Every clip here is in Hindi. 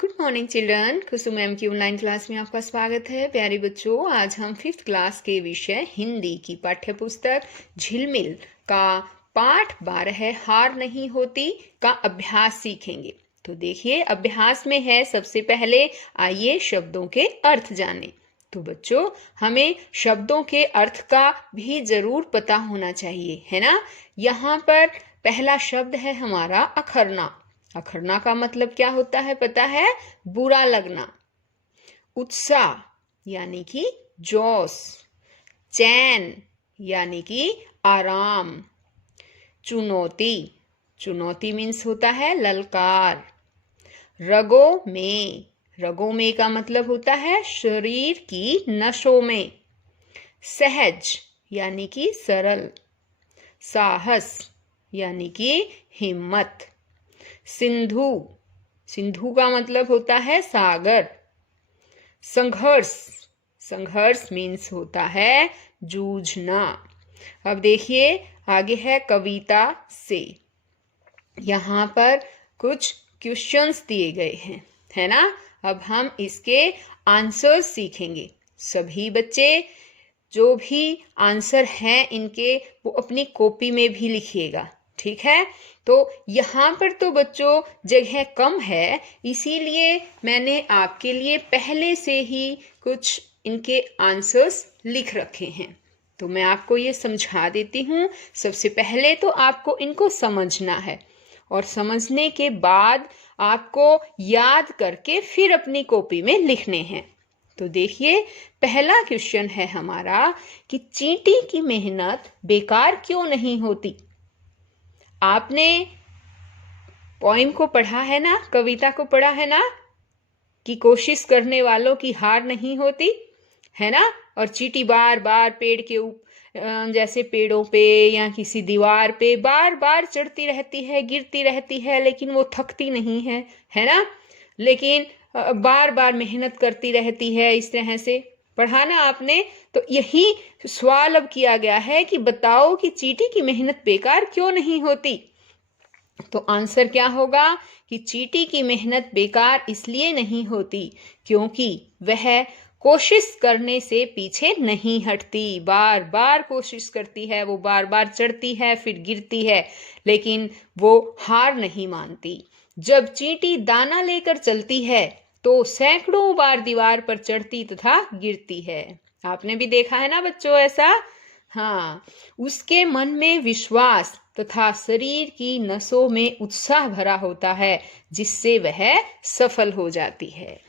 Good morning children. Kusum ma'am की ऑनलाइन क्लास में आपका स्वागत है। प्यारे बच्चों, आज हम 5th क्लास के विषय हिंदी की पाठ्य पुस्तक झिलमिल का पाठ 12 हार नहीं होती का अभ्यास सीखेंगे। तो देखिए, अभ्यास में है सबसे पहले आइए शब्दों के अर्थ जानें। तो बच्चों, हमें शब्दों के अर्थ का भी जरूर पता होना चाहिए, है ना। यहाँ पर पहला शब्द है हमारा अखरना। अखरना का मतलब क्या होता है पता है? बुरा लगना। उत्साह यानी कि जोश। चैन यानी कि आराम। चुनौती, चुनौती मीन्स होता है ललकार। रगों में का मतलब होता है शरीर की नसों में। सहज यानी कि सरल। साहस यानी कि हिम्मत। सिंधु, सिंधु का मतलब होता है सागर। संघर्ष, संघर्ष मीन्स होता है जूझना। अब देखिए आगे है कविता से। यहाँ पर कुछ क्वेश्चंस दिए गए हैं, है ना। अब हम इसके आंसर सीखेंगे। सभी बच्चे जो भी आंसर हैं इनके वो अपनी कॉपी में भी लिखिएगा, ठीक है। तो यहाँ पर तो बच्चों जगह कम है, इसीलिए मैंने आपके लिए पहले से ही कुछ इनके आंसर्स लिख रखे हैं। तो मैं आपको ये समझा देती हूँ। सबसे पहले तो आपको इनको समझना है और समझने के बाद आपको याद करके फिर अपनी कॉपी में लिखने हैं। तो देखिए, पहला क्वेश्चन है हमारा कि चींटी की मेहनत बेकार क्यों नहीं होती। आपने पोइम को पढ़ा है ना, कविता को पढ़ा है ना, कि कोशिश करने वालों की हार नहीं होती, है ना। और चींटी बार बार पेड़ के जैसे पेड़ों पे या किसी दीवार पे बार बार चढ़ती रहती है, गिरती रहती है, लेकिन वो थकती नहीं है ना। लेकिन बार बार मेहनत करती रहती है, इस तरह से पढ़ा ना आपने। तो यही सवाल अब किया गया है कि बताओ कि चींटी की मेहनत बेकार क्यों नहीं होती। तो आंसर क्या होगा कि चींटी की मेहनत बेकार इसलिए नहीं होती क्योंकि वह कोशिश करने से पीछे नहीं हटती। बार बार कोशिश करती है, वो बार बार चढ़ती है फिर गिरती है, लेकिन वो हार नहीं मानती। जब चींटी दाना लेकर चलती है तो सैकड़ों बार दीवार पर चढ़ती तथा गिरती है। आपने भी देखा है ना बच्चों ऐसा। हाँ, उसके मन में विश्वास तथा शरीर की नसों में उत्साह भरा होता है, जिससे वह सफल हो जाती है।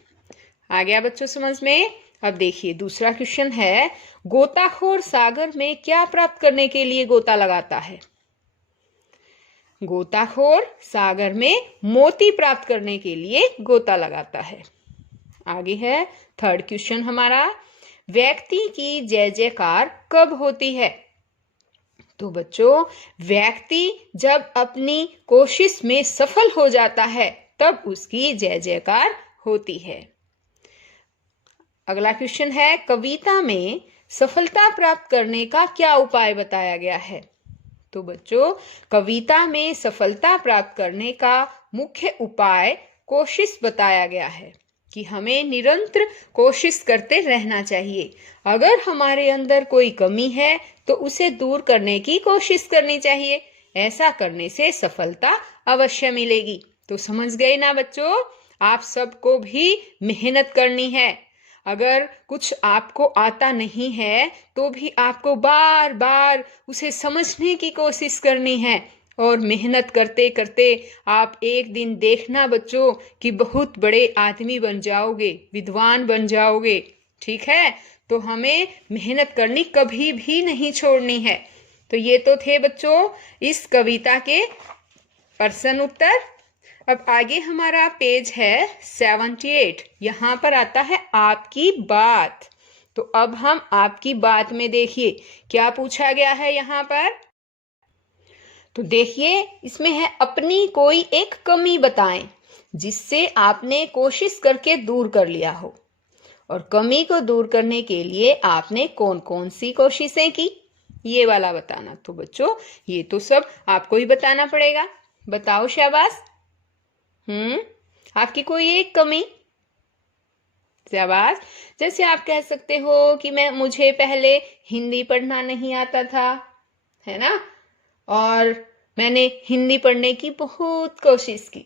आ गया बच्चों समझ में। अब देखिए दूसरा क्वेश्चन है, गोताखोर सागर में क्या प्राप्त करने के लिए गोता लगाता है। गोताखोर सागर में मोती प्राप्त करने के लिए गोता लगाता है। आगे है थर्ड क्वेश्चन हमारा, व्यक्ति की जय जयकार कब होती है। तो बच्चों, व्यक्ति जब अपनी कोशिश में सफल हो जाता है तब उसकी जय जयकार होती है। अगला क्वेश्चन है, कविता में सफलता प्राप्त करने का क्या उपाय बताया गया है। तो बच्चों, कविता में सफलता प्राप्त करने का मुख्य उपाय कोशिश बताया गया है कि हमें निरंतर कोशिश करते रहना चाहिए। अगर हमारे अंदर कोई कमी है तो उसे दूर करने की कोशिश करनी चाहिए। ऐसा करने से सफलता अवश्य मिलेगी। तो समझ गए ना बच्चों। आप सबको भी मेहनत करनी है। अगर कुछ आपको आता नहीं है तो भी आपको बार बार उसे समझने की कोशिश करनी है और मेहनत करते करते आप एक दिन देखना बच्चों कि बहुत बड़े आदमी बन जाओगे, विद्वान बन जाओगे, ठीक है। तो हमें मेहनत करनी कभी भी नहीं छोड़नी है। तो ये तो थे बच्चों इस कविता के प्रश्न उत्तर। अब आगे हमारा पेज है 78। यहाँ पर आता है आपकी बात। तो अब हम आपकी बात में देखिए क्या पूछा गया है यहाँ पर। तो देखिए इसमें है, अपनी कोई एक कमी बताएं जिससे आपने कोशिश करके दूर कर लिया हो, और कमी को दूर करने के लिए आपने कौन कौन सी कोशिशें की, ये वाला बताना। तो बच्चों ये तो सब आपको ही बताना पड़ेगा। बताओ शाबाश। आपकी कोई एक कमी? शाबाश। जैसे आप कह सकते हो कि मुझे पहले हिंदी पढ़ना नहीं आता था, है ना, और मैंने हिंदी पढ़ने की बहुत कोशिश की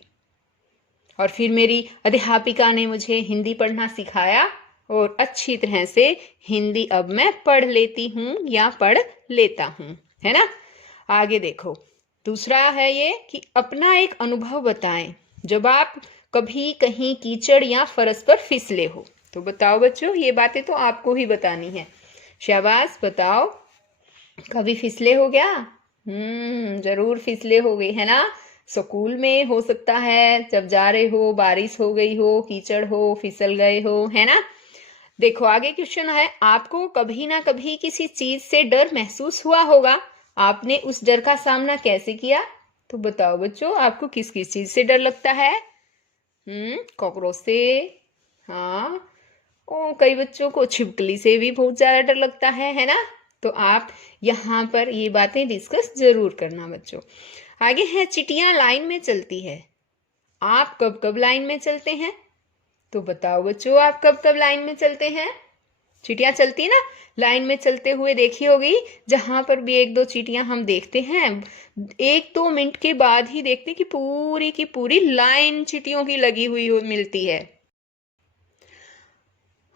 और फिर मेरी अध्यापिका ने मुझे हिंदी पढ़ना सिखाया और अच्छी तरह से हिंदी अब मैं पढ़ लेती हूँ या पढ़ लेता हूँ, है ना। आगे देखो, दूसरा है ये कि अपना एक अनुभव बताएं जब आप कभी कहीं कीचड़ या फरस पर फिसले हो। तो बताओ बच्चों, ये बातें तो आपको ही बतानी है। शाबाश, बताओ, कभी फिसले हो क्या? जरूर फिसले हो गए, है ना। स्कूल में हो सकता है, जब जा रहे हो, बारिश हो गई हो, कीचड़ हो, फिसल गए हो, है ना। देखो आगे क्वेश्चन है, आपको कभी ना कभी किसी चीज से डर महसूस हुआ होगा, आपने उस डर का सामना कैसे किया? तो बताओ बच्चों, आपको किस किस चीज से डर लगता है? कॉकरोच से, हाँ, कई बच्चों को छिपकली से भी बहुत ज्यादा डर लगता है ना। तो आप यहाँ पर ये बातें डिस्कस जरूर करना बच्चों। आगे है, चिटियां लाइन में चलती है, आप कब कब लाइन में चलते हैं? तो बताओ बच्चों, आप कब कब लाइन में चलते हैं? चींटियां चलती ना, लाइन में चलते हुए देखी होगी, जहां पर भी एक दो चींटियां हम देखते हैं, 1-2 मिनट के बाद ही देखते कि पूरी की पूरी लाइन चींटियों की लगी हुई मिलती है।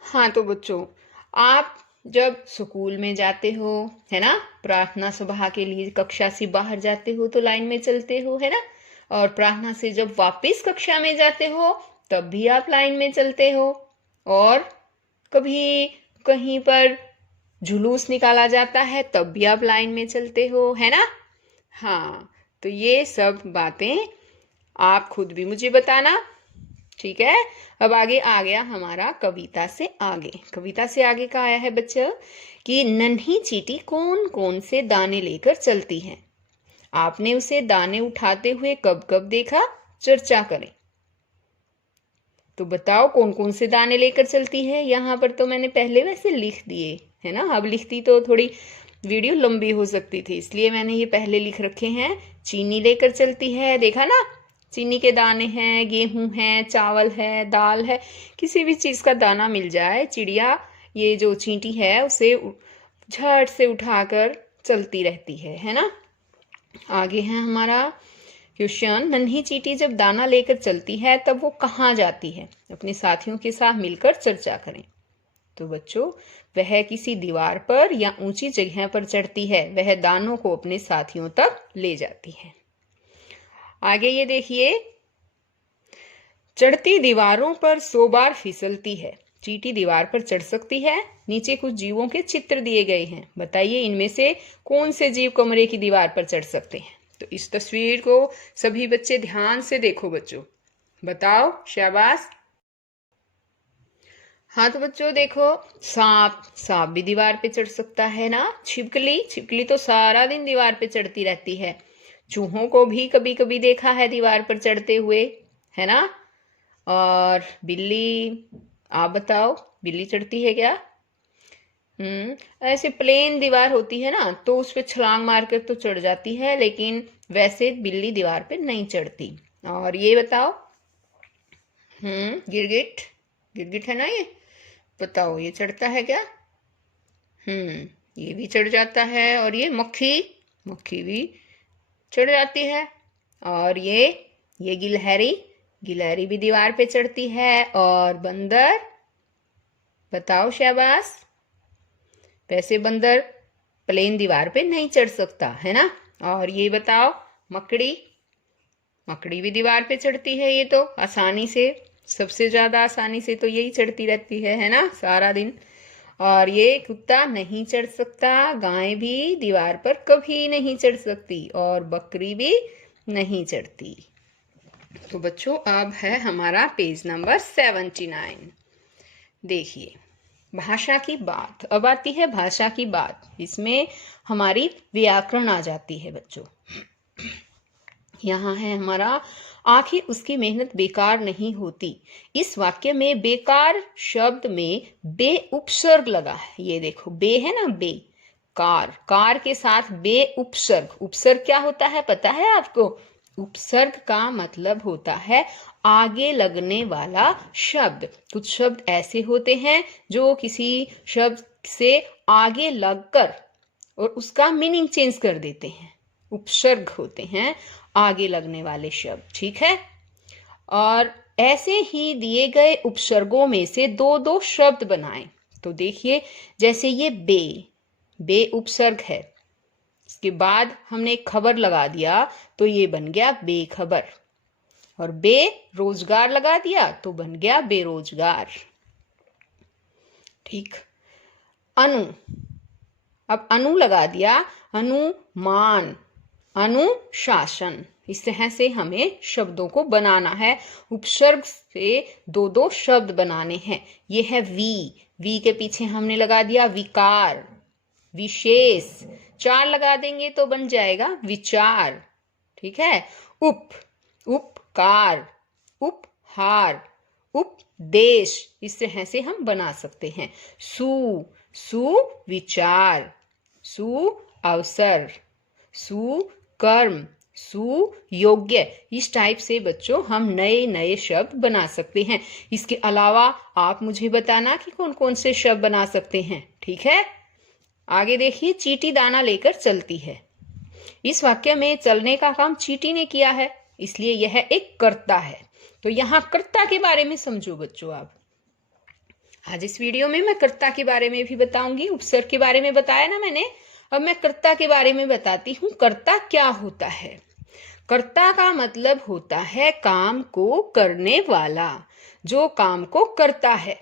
हाँ तो बच्चों, आप जब स्कूल में जाते हो, है ना, प्रार्थना सभा के लिए कक्षा से बाहर जाते हो तो लाइन में चलते हो, है ना, और प्रार्थना से जब वापस कक्षा में जाते हो तब भी आप लाइन में चलते हो, और कभी कहीं पर जुलूस निकाला जाता है तब भी आप लाइन में चलते हो, है ना। हाँ, तो ये सब बातें आप खुद भी मुझे बताना, ठीक है। अब आगे आ गया हमारा कविता से आगे। कविता से आगे का आया है बच्चों कि नन्ही चींटी कौन कौन से दाने लेकर चलती है, आपने उसे दाने उठाते हुए कब कब देखा, चर्चा करें। तो बताओ कौन कौन से दाने लेकर चलती है। यहाँ पर तो मैंने पहले वैसे लिख दिए, है ना, अब लिखती तो थोड़ी वीडियो लंबी हो सकती थी, इसलिए मैंने ये पहले लिख रखे हैं। चीनी लेकर चलती है, देखा ना, चीनी के दाने हैं, गेहूं है, चावल है, दाल है, किसी भी चीज का दाना मिल जाए, चिड़िया ये जो चींटी है उसे झट से उठाकर चलती रहती है ना। आगे है हमारा क्वेश्चन, नन्ही चींटी जब दाना लेकर चलती है तब वो कहाँ जाती है, अपने साथियों के साथ मिलकर चर्चा करें। तो बच्चों, वह किसी दीवार पर या ऊंची जगह पर चढ़ती है, वह दानों को अपने साथियों तक ले जाती है। आगे ये देखिए, चढ़ती दीवारों पर 100 बार फिसलती है, चींटी दीवार पर चढ़ सकती है। नीचे कुछ जीवों के चित्र दिए गए हैं, बताइए इनमें से कौन से जीव कमरे की दीवार पर चढ़ सकते हैं। तो इस तस्वीर को सभी बच्चे ध्यान से देखो बच्चों, बताओ, शाबाश। हाँ तो बच्चों देखो, सांप भी दीवार पे चढ़ सकता है ना। छिपकली तो सारा दिन दीवार पे चढ़ती रहती है। चूहों को भी कभी कभी देखा है दीवार पर चढ़ते हुए, है ना। और बिल्ली, आप बताओ, बिल्ली चढ़ती है क्या? ऐसे प्लेन दीवार होती है ना तो उस पे छलांग मारकर तो चढ़ जाती है, लेकिन वैसे बिल्ली दीवार पे नहीं चढ़ती। और ये बताओ, गिरगिट है ना, ये बताओ ये चढ़ता है क्या? ये भी चढ़ जाता है। और ये मक्खी भी चढ़ जाती है। और ये गिलहरी भी दीवार पे चढ़ती है। और बंदर, बताओ, शाबाश। वैसे बंदर प्लेन दीवार पे नहीं चढ़ सकता, है ना। और ये बताओ, मकड़ी भी दीवार पे चढ़ती है, ये तो आसानी से, सबसे ज्यादा आसानी से तो यही चढ़ती रहती है ना, सारा दिन। और ये कुत्ता नहीं चढ़ सकता, गाय भी दीवार पर कभी नहीं चढ़ सकती, और बकरी भी नहीं चढ़ती। तो बच्चों, अब है हमारा पेज नंबर 79। देखिए, भाषा की बात, अब आती है भाषा की बात। इसमें हमारी व्याकरण आ जाती है बच्चों। यहाँ है हमारा, आखिर उसकी मेहनत बेकार नहीं होती। इस वाक्य में बेकार शब्द में बे उपसर्ग लगा है। ये देखो, बे है ना, बे, कार के साथ बे उपसर्ग। उपसर्ग क्या होता है पता है आपको? उपसर्ग का मतलब होता है आगे लगने वाला शब्द। कुछ शब्द ऐसे होते हैं जो किसी शब्द से आगे लगकर और उसका मीनिंग चेंज कर देते हैं, उपसर्ग होते हैं आगे लगने वाले शब्द, ठीक है। और ऐसे ही दिए गए उपसर्गों में से दो दो शब्द बनाएं। तो देखिए, जैसे ये बे, बे उपसर्ग है, इसके बाद हमने खबर लगा दिया तो ये बन गया बेखबर, और बेरोजगार लगा दिया तो बन गया बेरोजगार, ठीक। अनु, अब अनु लगा दिया, अनुमान, अनुशासन। इस तरह से हमें शब्दों को बनाना है, उपसर्ग से दो दो शब्द बनाने हैं। ये है वी के पीछे हमने लगा दिया विकार, विशेष, 4 लगा देंगे तो बन जाएगा विचार, ठीक है। उपकार, उपहार, उपदेश, इस तरह से हम बना सकते हैं। सुविचार, सुअवसर, सुकर्म, सुयोग्य, इस टाइप से बच्चों हम नए नए शब्द बना सकते हैं। इसके अलावा आप मुझे बताना कि कौन कौन से शब्द बना सकते हैं, ठीक है। आगे देखिए, चींटी दाना लेकर चलती है। इस वाक्य में चलने का काम चींटी ने किया है, इसलिए यह एक कर्ता है। तो यहाँ कर्ता के बारे में समझो बच्चों आप। आज इस वीडियो में मैं कर्ता के बारे में भी बताऊंगी, उपसर्ग के बारे में बताया ना मैंने, अब मैं कर्ता के बारे में बताती हूँ। कर्ता क्या होता है? कर्ता का मतलब होता है काम को करने वाला, जो काम को करता है।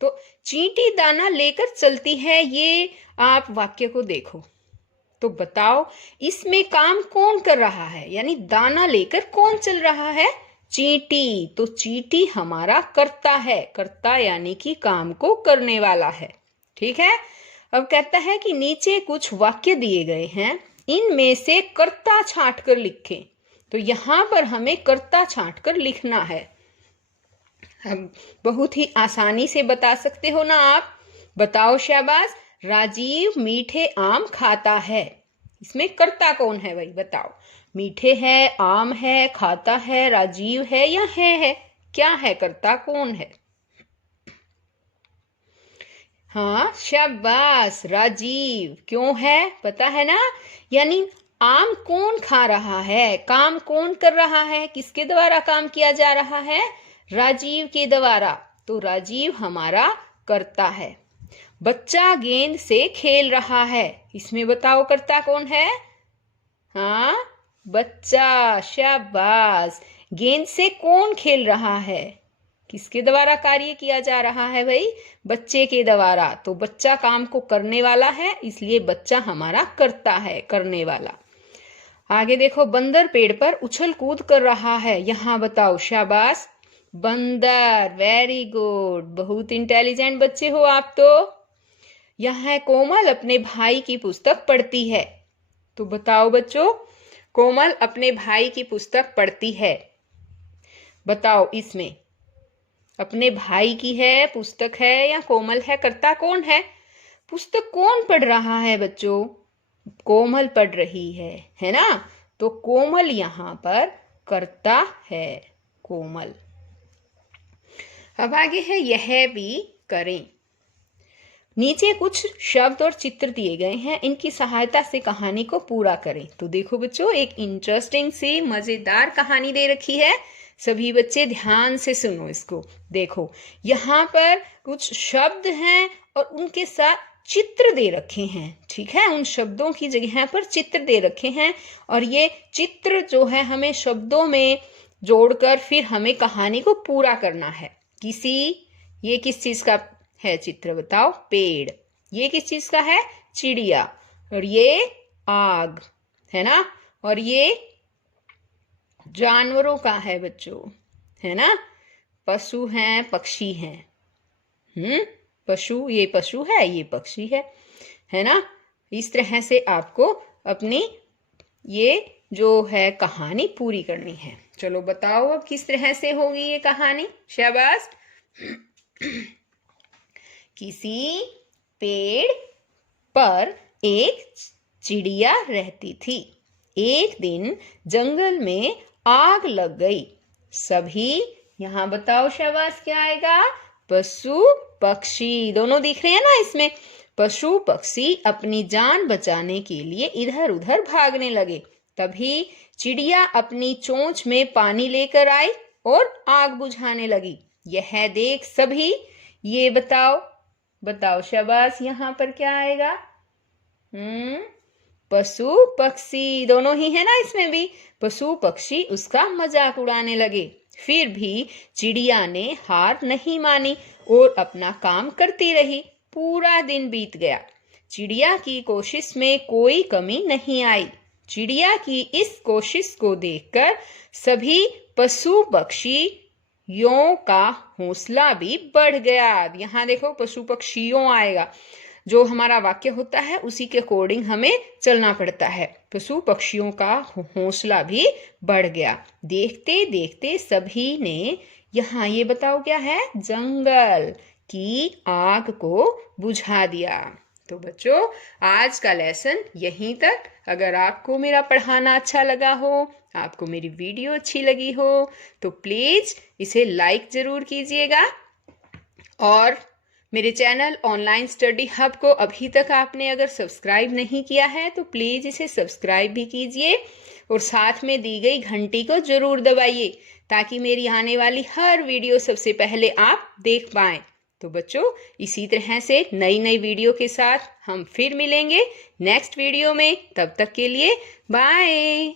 तो चींटी दाना लेकर चलती है, ये आप वाक्य को देखो तो बताओ इसमें काम कौन कर रहा है, यानी दाना लेकर कौन चल रहा है? चींटी। तो चींटी हमारा कर्ता है, कर्ता यानी कि काम को करने वाला है, ठीक है। अब कहता है कि नीचे कुछ वाक्य दिए गए हैं, इनमें से कर्ता छांट कर लिखें। तो यहां पर हमें कर्ता छांट कर लिखना है। अब बहुत ही आसानी से बता सकते हो ना आप, बताओ शाबाश। राजीव मीठे आम खाता है, इसमें कर्ता कौन है भाई बताओ? मीठे है, आम है, खाता है, राजीव है या है? क्या है, कर्ता कौन है? हाँ शाबाश, राजीव। क्यों है पता है ना, यानी आम कौन खा रहा है, काम कौन कर रहा है, किसके द्वारा काम किया जा रहा है? राजीव के द्वारा। तो राजीव हमारा कर्ता है। बच्चा गेंद से खेल रहा है, इसमें बताओ कर्ता कौन है? हाँ बच्चा, शाबाश। गेंद से कौन खेल रहा है, किसके द्वारा कार्य किया जा रहा है भाई? बच्चे के द्वारा। तो बच्चा काम को करने वाला है, इसलिए बच्चा हमारा कर्ता है, करने वाला। आगे देखो, बंदर पेड़ पर उछल कूद कर रहा है, यहाँ बताओ शाबाश। बंदर, वेरी गुड, बहुत इंटेलिजेंट बच्चे हो आप तो। यहाँ है कोमल अपने भाई की पुस्तक पढ़ती है। तो बताओ बच्चों, कोमल अपने भाई की पुस्तक पढ़ती है, बताओ इसमें अपने भाई की है, पुस्तक है या कोमल है? कर्ता कौन है? पुस्तक कौन पढ़ रहा है बच्चों? कोमल पढ़ रही है ना। तो कोमल यहाँ पर कर्ता है, कोमल। अब आगे है यह भी करें। नीचे कुछ शब्द और चित्र दिए गए हैं, इनकी सहायता से कहानी को पूरा करें। तो देखो बच्चों, एक इंटरेस्टिंग सी मजेदार कहानी दे रखी है, सभी बच्चे ध्यान से सुनो इसको। देखो यहाँ पर कुछ शब्द हैं और उनके साथ चित्र दे रखे हैं, ठीक है। उन शब्दों की जगह पर चित्र दे रखे हैं, और ये चित्र जो है हमें शब्दों में जोड़कर फिर हमें कहानी को पूरा करना है। ये किस चीज का है चित्र बताओ? पेड़। ये किस चीज का है? चिड़िया। और ये आग है ना, और ये जानवरों का है बच्चों, है ना। पशु हैं, पक्षी हैं। पशु, ये पशु है, ये पक्षी है ना। इस तरह से आपको अपनी ये जो है कहानी पूरी करनी है। चलो बताओ अब किस तरह से होगी ये कहानी, शाबाश। किसी पेड़ पर एक चिड़िया रहती थी। एक दिन जंगल में आग लग गई, सभी यहाँ बताओ शाबाश क्या आएगा? पशु पक्षी। दोनों दिख रहे हैं ना इसमें। पशु पक्षी अपनी जान बचाने के लिए इधर उधर भागने लगे। तभी चिड़िया अपनी चोंच में पानी लेकर आई और आग बुझाने लगी। यह देख सभी, ये बताओ शाबाश, यहाँ पर क्या आएगा? पशु पक्षी। दोनों ही है ना इसमें भी। पशु पक्षी उसका मजाक उड़ाने लगे। फिर भी चिड़िया ने हार नहीं मानी और अपना काम करती रही। पूरा दिन बीत गया। चिड़िया की कोशिश में कोई कमी नहीं आई। चिड़िया की इस कोशिश को देखकर सभी पशु पक्षियों का हौसला भी बढ़ गया। यहाँ देखो पशु पक्षियों आएगा, जो हमारा वाक्य होता है उसी के अकॉर्डिंग हमें चलना पड़ता है। पशु पक्षियों का हौसला भी बढ़ गया। देखते देखते सभी ने, यहाँ ये बताओ क्या है? जंगल की आग को बुझा दिया। तो बच्चों, आज का लेसन यहीं तक। अगर आपको मेरा पढ़ाना अच्छा लगा हो, आपको मेरी वीडियो अच्छी लगी हो, तो प्लीज इसे लाइक जरूर कीजिएगा। और मेरे चैनल ऑनलाइन स्टडी हब को अभी तक आपने अगर सब्सक्राइब नहीं किया है तो प्लीज इसे सब्सक्राइब भी कीजिए और साथ में दी गई घंटी को जरूर दबाइए, ताकि मेरी आने वाली हर वीडियो सबसे पहले आप देख पाएं। तो बच्चों, इसी तरह से नई नई वीडियो के साथ हम फिर मिलेंगे नेक्स्ट वीडियो में। तब तक के लिए बाय।